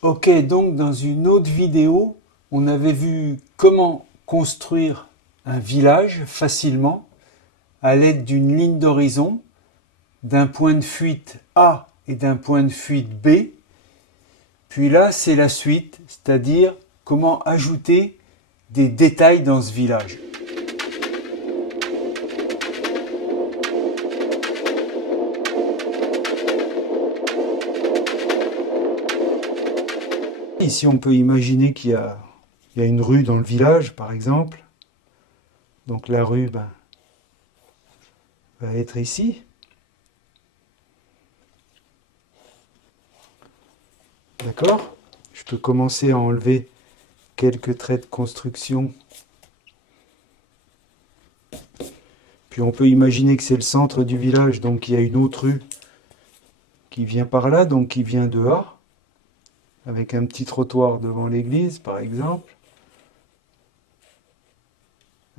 Ok, donc dans une autre vidéo, on avait vu comment construire un village facilement à l'aide d'une ligne d'horizon, d'un point de fuite A et d'un point de fuite B. Puis là, c'est la suite, c'est-à-dire comment ajouter des détails dans ce village. Ici, on peut imaginer qu'il y a une rue dans le village, par exemple. Donc la rue va être ici. D'accord? Je peux commencer à enlever quelques traits de construction. Puis on peut imaginer que c'est le centre du village, donc il y a une autre rue qui vient par là, donc qui vient de A, avec un petit trottoir devant l'église, par exemple.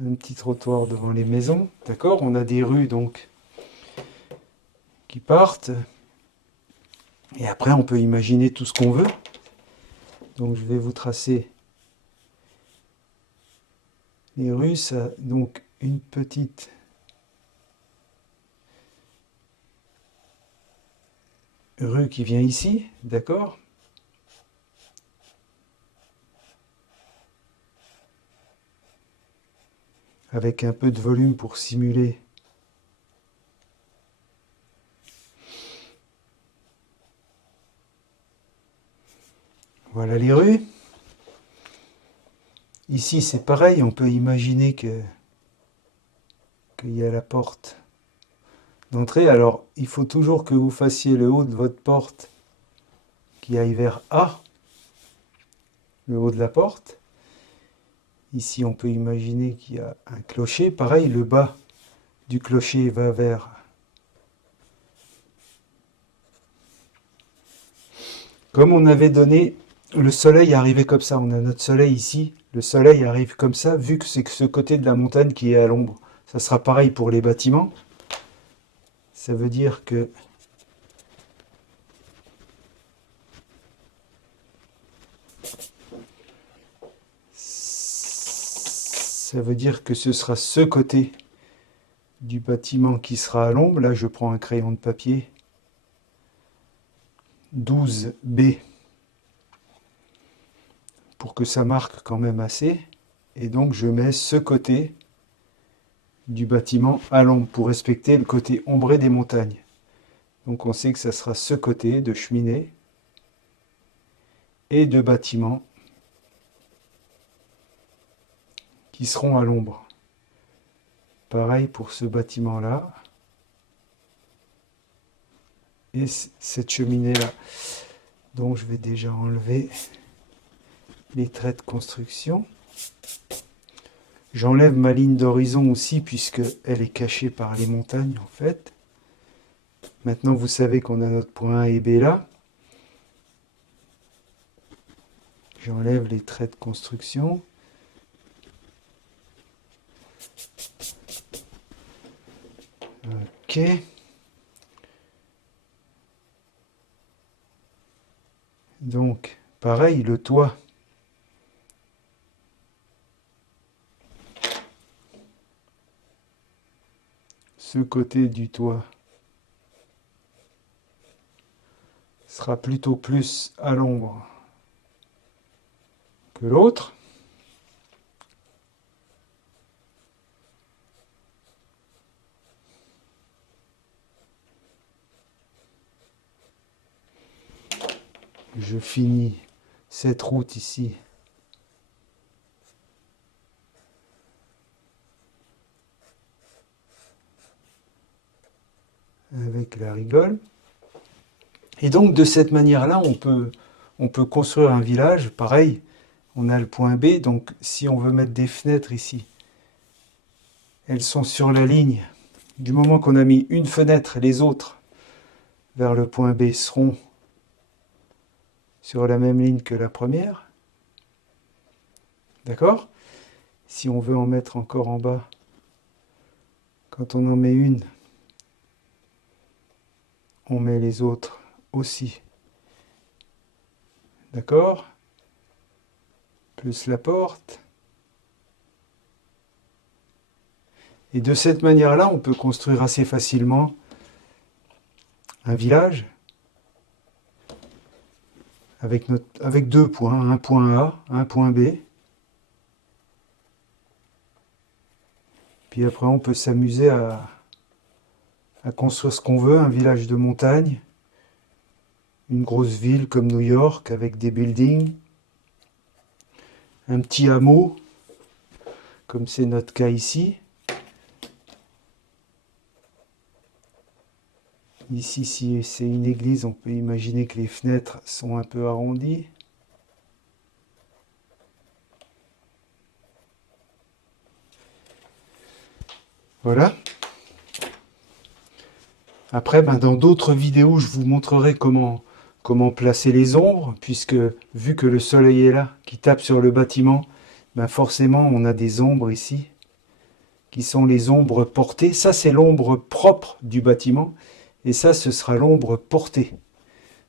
Un petit trottoir devant les maisons. D'accord? On a des rues donc qui partent. Et après, on peut imaginer tout ce qu'on veut. Donc je vais vous tracer les rues. Ça, donc une petite rue qui vient ici, d'accord? Avec un peu de volume pour simuler. Voilà les rues. Ici, c'est pareil, on peut imaginer qu'il y a la porte d'entrée. Alors, il faut toujours que vous fassiez le haut de votre porte qui aille vers A, le haut de la porte. Ici, on peut imaginer qu'il y a un clocher. Pareil, le bas du clocher va vers... Comme on avait donné, le soleil arrivait comme ça. On a notre soleil ici. Le soleil arrive comme ça, vu que c'est ce côté de la montagne qui est à l'ombre. Ça sera pareil pour les bâtiments. Ça veut dire que ce sera ce côté du bâtiment qui sera à l'ombre. Là, je prends un crayon de papier. 12B pour que ça marque quand même assez. Et donc, je mets ce côté du bâtiment à l'ombre pour respecter le côté ombré des montagnes. Donc, on sait que ça sera ce côté de cheminée et de bâtiments qui seront à l'ombre. Pareil pour ce bâtiment-là. Et cette cheminée-là. Donc, je vais déjà enlever les traits de construction. J'enlève ma ligne d'horizon aussi puisqu'elle est cachée par les montagnes en fait. Maintenant vous savez qu'on a notre point A et B là. J'enlève les traits de construction. Ok. Donc pareil, le toit. Ce côté du toit sera plutôt plus à l'ombre que l'autre. Je finis cette route ici avec la rigole. Et donc de cette manière-là, on peut construire un village. Pareil, on a le point B, donc si on veut mettre des fenêtres ici, elles sont sur la ligne. Du moment qu'on a mis une fenêtre, les autres vers le point B seront sur la même ligne que la première. D'accord? Si on veut en mettre encore en bas, quand on en met une, on met les autres aussi d'accord? Plus la porte. Et de cette manière-là, on peut construire assez facilement un village avec deux points, un point A, un point B. Puis après, on peut s'amuser à construire ce qu'on veut, un village de montagne, une grosse ville comme New York avec des buildings, un petit hameau, comme c'est notre cas ici. Ici, si c'est une église, on peut imaginer que les fenêtres sont un peu arrondies. Voilà. Après, dans d'autres vidéos, je vous montrerai comment placer les ombres, puisque vu que le soleil est là, qui tape sur le bâtiment, forcément, on a des ombres ici, qui sont les ombres portées. Ça, c'est l'ombre propre du bâtiment, et ça, ce sera l'ombre portée.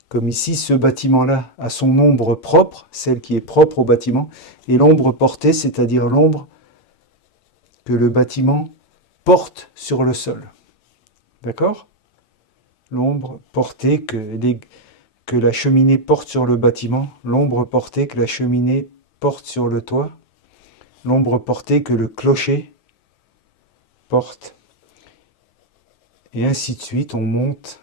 Comme ici, ce bâtiment-là a son ombre propre, celle qui est propre au bâtiment, et l'ombre portée, c'est-à-dire l'ombre que le bâtiment porte sur le sol. D'accord ? L'ombre portée que la cheminée porte sur le bâtiment, l'ombre portée que la cheminée porte sur le toit, l'ombre portée que le clocher porte. Et ainsi de suite, on monte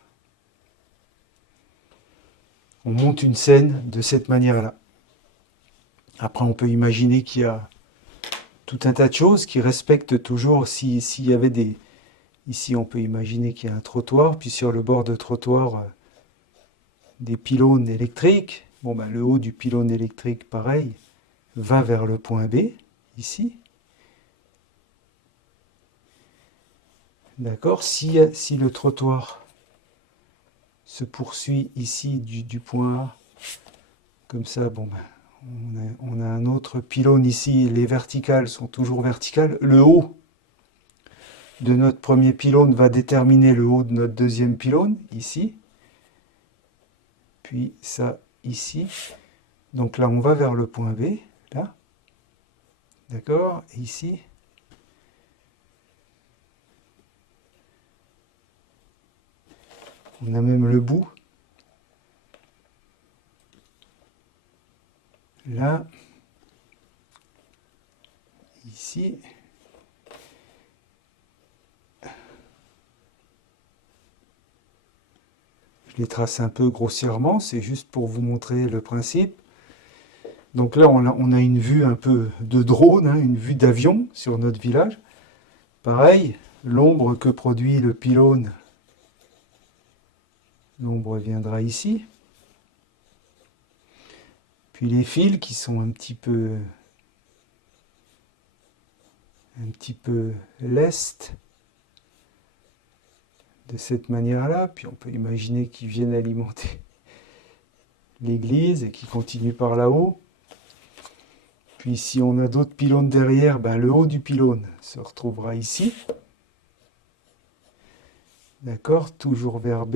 une scène de cette manière-là. Après, on peut imaginer qu'il y a tout un tas de choses qui respectent toujours, s'il y avait des... Ici, on peut imaginer qu'il y a un trottoir, puis sur le bord de trottoir, des pylônes électriques. Bon, le haut du pylône électrique, pareil, va vers le point B, ici. D'accord, si le trottoir se poursuit ici du point A, comme ça, on a un autre pylône ici, les verticales sont toujours verticales. Le haut de notre premier pylône va déterminer le haut de notre deuxième pylône, ici. Puis ça, ici. Donc là, on va vers le point B, là. D'accord, ici. On a même le bout. Là. Ici. Je les trace un peu grossièrement, c'est juste pour vous montrer le principe. Donc là, on a une vue un peu de drone, une vue d'avion sur notre village. Pareil, l'ombre que produit le pylône, l'ombre viendra ici. Puis les fils qui sont un petit peu lestes de cette manière-là. Puis on peut imaginer qu'ils viennent alimenter l'église et qu'ils continuent par là-haut. Puis si on a d'autres pylônes derrière, le haut du pylône se retrouvera ici. D'accord, toujours vers B.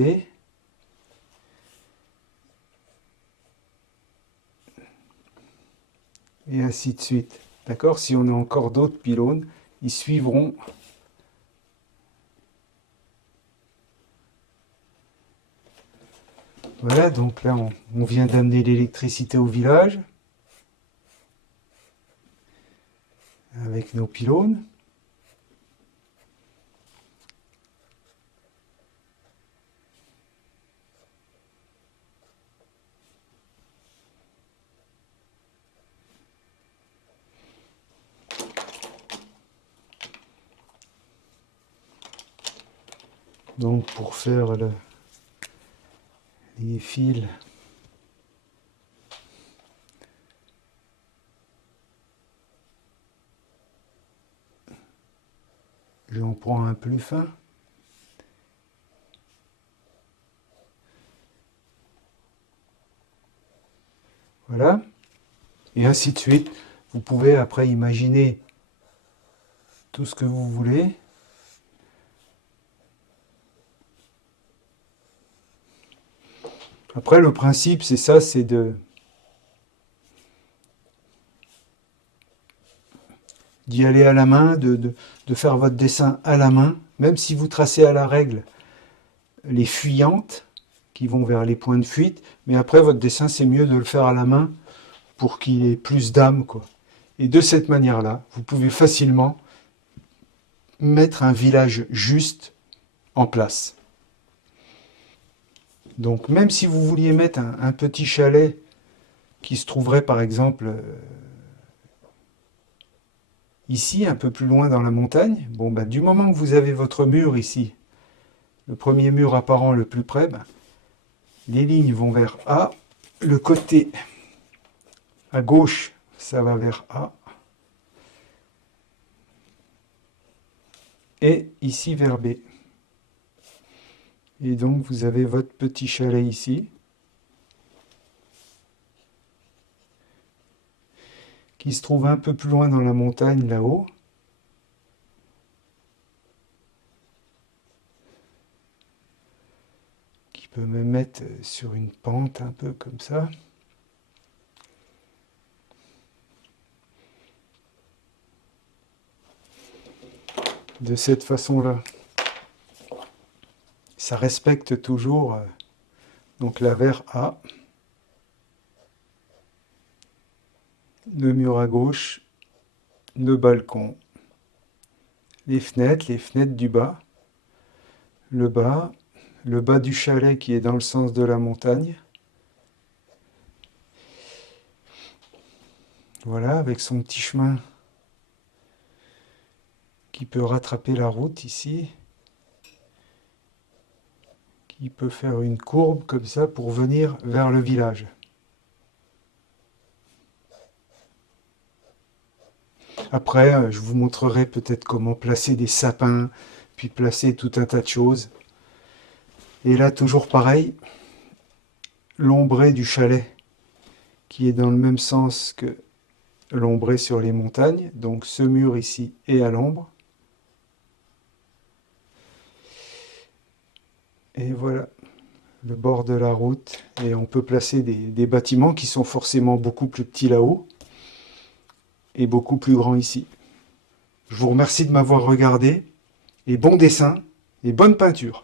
Et ainsi de suite. D'accord, si on a encore d'autres pylônes, ils suivront. Voilà, donc là, on vient d'amener l'électricité au village. Avec nos pylônes. Donc pour faire les fils, j'en prends un plus fin. Voilà. Et ainsi de suite. Vous pouvez après imaginer tout ce que vous voulez. Après, le principe, c'est ça, c'est de d'y aller à la main, de faire votre dessin à la main, même si vous tracez à la règle les fuyantes qui vont vers les points de fuite, mais après votre dessin c'est mieux de le faire à la main pour qu'il ait plus d'âme, quoi. Et de cette manière-là, vous pouvez facilement mettre un village juste en place. Donc même si vous vouliez mettre un petit chalet qui se trouverait par exemple ici, un peu plus loin dans la montagne, bon, ben, du moment que vous avez votre mur ici, le premier mur apparent le plus près, ben, les lignes vont vers A, le côté à gauche, ça va vers A, et ici vers B. Et donc vous avez votre petit chalet ici, qui se trouve un peu plus loin dans la montagne là-haut. Qui peut me mettre sur une pente un peu comme ça. De cette façon-là. Ça respecte toujours donc la vers A. Le mur à gauche, le balcon, les fenêtres du bas, le bas du chalet qui est dans le sens de la montagne. Voilà, avec son petit chemin qui peut rattraper la route ici, qui peut faire une courbe comme ça pour venir vers le village. Après, je vous montrerai peut-être comment placer des sapins, puis placer tout un tas de choses. Et là, toujours pareil, l'ombré du chalet, qui est dans le même sens que l'ombré sur les montagnes. Donc ce mur ici est à l'ombre. Et voilà, le bord de la route. Et on peut placer des bâtiments qui sont forcément beaucoup plus petits là-haut et beaucoup plus grands ici. Je vous remercie de m'avoir regardé, et bon dessin, et bonne peinture.